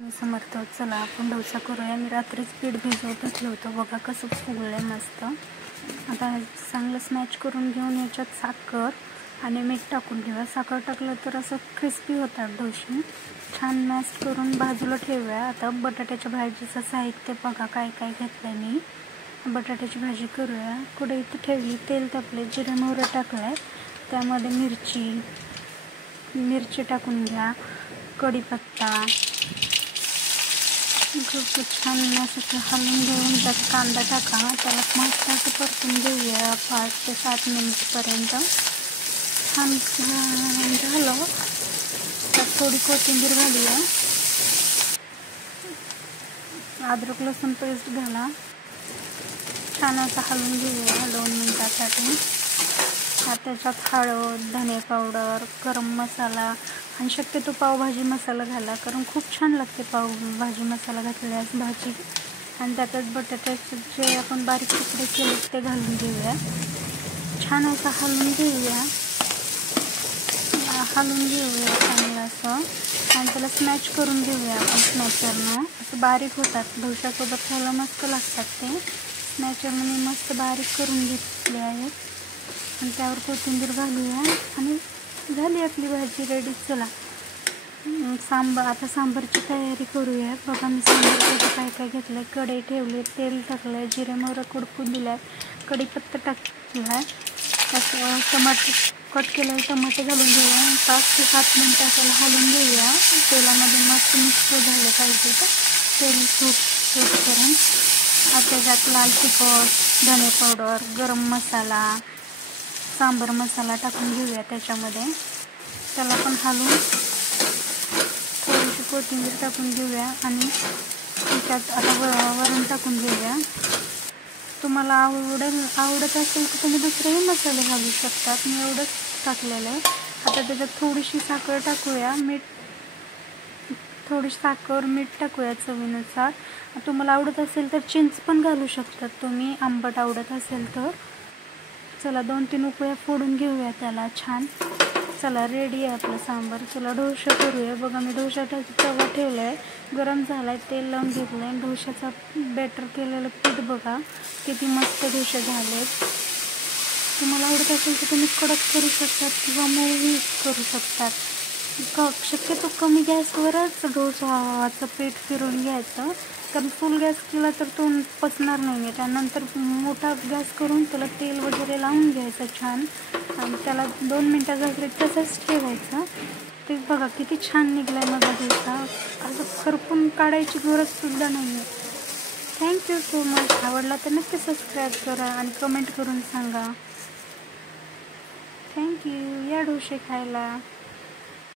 मी समर्थ. चला आपण डोसा करूया. मी रात्रीच पीठ भिजवत घातलं होतं. बघा कसं फुगलं आहे मस्त. आता चांगलं स्मॅच करून घेऊन याच्यात साखर आणि मीठ टाकून घेऊया. साखर टाकलं तर असं क्रिस्पी होतात डोसे. छान मॅश करून बाजूला ठेवूया. आता बटाट्याच्या भाजीचं साहित्य बघा काय काय घेतलं आहे मी. बटाट्याची भाजी करूया. कढई इथं ठेवली, तेल तापले, जिरे मोहरी टाकलं आहे. त्यामध्ये मिरची टाकून घ्या, कढीपत्ता, छान असं हलवून घेऊन त्यात कांदा टाका. त्याला मस्त असं परतून घेऊया 5 ते 7 मिनिटपर्यंत. छान झालं त्यात थोडी कोथिंबीर घालूया. अद्रक लसूण पेस्ट घाला. छान असं हलवून घेऊया 2 मिनिटासाठी. त्याच्यात हळद, धने पावडर, गरम मसाला आणि शक्यतो पावभाजी मसाला घाला, कारण खूप छान लागते पावभाजी मसाला घातल्यास भाजी. आणि त्यातच बटाट्याचे जे आपण बारीक तुकडे केले ते घालून घेऊया. छान असं हलवून घेऊया चांगलं असं. आणि त्याला स्मॅच करून घेऊया आपण स्मॅचरनं. असं बारीक होतात डोशासोबत खायला मस्त लागतात ते. स्मॅचरनं मी मस्त बारीक करून घेतले आहेत. आणि त्यावर कोथिंबीर घालूया आणि झाली आपली भाजी रेडी. चला आता सांबारची तयारी करूया. बघा मी सांबारसाठी काय काय घेतलं आहे. कढई ठेवली, तेल टाकलं आहे, जिरे मोहरी कडपून दिला आहे, कढीपत्ता टाकला आहे, त्यात टमाटे कट केलेले टमाटे घालून घेऊया. 5 ते 7 मिनटं त्याला हलवून घेऊया. तेलामध्ये मस्त मिक्स झालं पाहिजे तर तेल सूट करून. आता त्यात लाल तिखट, धने पावडर, गरम मसाला, सांबार मसाला टाकून घेऊया त्याच्यामध्ये. त्याला पण हलवून थोडीशी कोथिंबीर टाकून घेऊया आणि त्यात आता वरण टाकून घेऊया. तुम्हाला आवडत असेल तर तुम्ही दुसरेही मसाले घालू शकतात. मी एवढंच टाकलेलं आहे. आता त्याच्यात थोडीशी साखर टाकूया, मीठ टाकूया चवीनुसार. तुम्हाला आवडत असेल तर चिंच पण घालू शकतात तुम्ही, आंबट आवडत असेल तर. चला 2-3 उकळ्या फोडून घेऊया त्याला छान. चला रेडी आहे आपलं सांबार. चला डोसा करूया. बघा मी डोशासाठी तवा ठेवला आहे, गरम झाला आहे, तेल लावून घेतलं आहे. डोशाचा बॅटर केलेलं पीठ बघा किती मस्त डोसे झाले आहेत. तुम्हाला आवडत असेल तर तुम्ही कडक करू शकतात किंवा मऊही करू शकतात. शक्यतो कमी गॅसवरच डोसाचं पीठ फिरून घ्यायचं, कारण फुल गॅस केला तर तो पचणार नाही. त्यानंतर मोठा गॅस करून त्याला तेल वगैरे लावून घ्यायचं छान. आणि त्याला 2 मिनटासाठी तसंच ठेवायचं. ते बघा किती छान निघलं आहे माझा डोसा. असं करपून काढायची गरजसुद्धा नाही आहे. Thank you so much. आवडला तर नक्की सबस्क्राईब करा आणि कमेंट करून सांगा. थँक्यू. या डोसे खायला.